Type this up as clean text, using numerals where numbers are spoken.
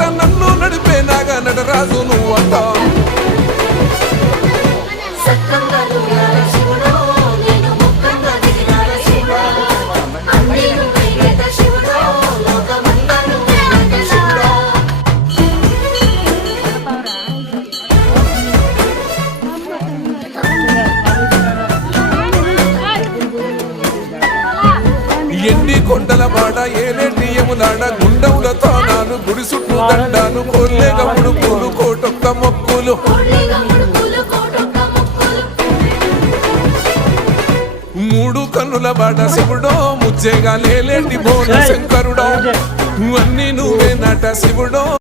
పాట నన్ను నడిపే నాగా నటరాజు నువ్వంట ఎండి కొండల బాడ ఏలేటి యములాడ గుండముల తానాలు గుడి చుట్టూ దండాలు కోల్లే గమ్ముడు పూలు కోటొక్క మొక్కులు మూడు కన్నుల బాట శివుడో ముచ్చేగా లేలేటి బోన శంకరుడో అన్ని నువ్వే నట శివుడో